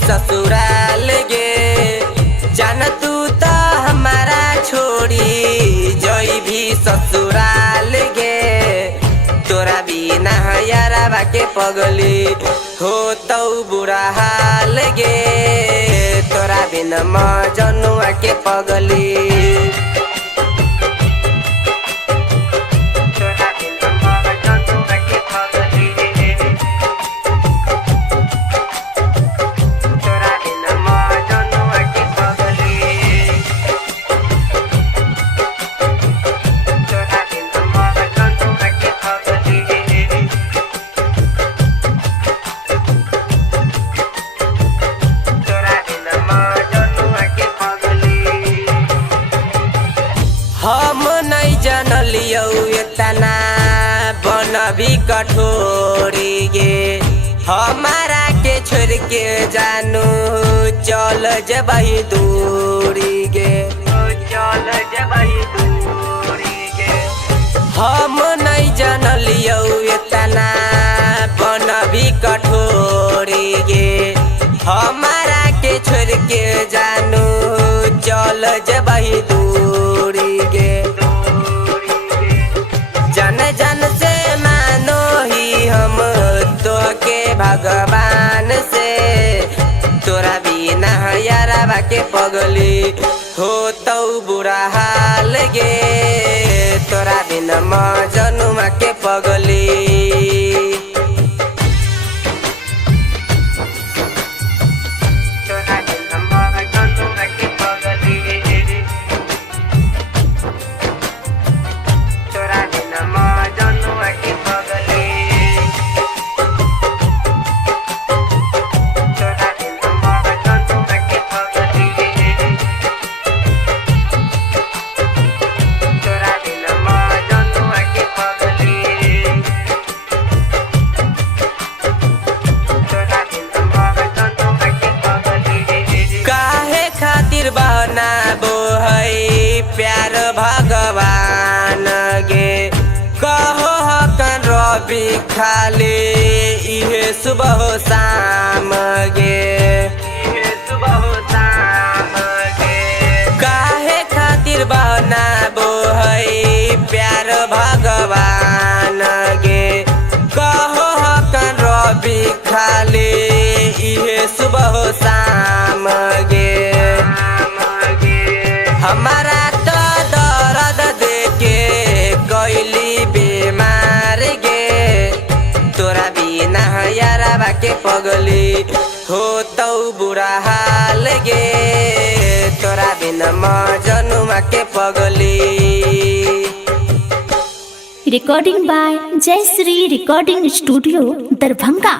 ससुराल गे। जान तू तो हमारा छोड़ी जई भी ससुराल गे। तोरा बिना यारा के पगली हो तो बुरा हाल गे। तोरा बिना मजनुआ के पगली हम नहीं जानलियो इतना बन भी कठोरी गे। हमारा के छोड़ के जानू चल जबही दूरी गे। चल जबही दूरी गे। हम नहीं जानलियो इतना बन भी कठोरी गे। हमारा के छोड़ के जानू चल जबही दूरी गे। जन जन से मानो ही हम तो के भगवान से। तोरा बिना यारा के पगली हो तो बुरा हाल गे। तोरा बिना मजनुआ के पगली बनाबो है प्यार भगवान गे। कहो हकन रवि खाली इहे सुबह शाम गे। सुबह शाम गे। काहे खातिर बनाबो है प्यार भगवान गे। कहो हकन रवि खाली इहे सुबह शाम गे। हमारा तो दर्द देके कोइली बीमार गे। तोरा बिना यारा के पगली हो तो बुरा हाल गे। तोरा बिना मजनुआ के पगली। Recording by Jayshree recording studio Darbhanga.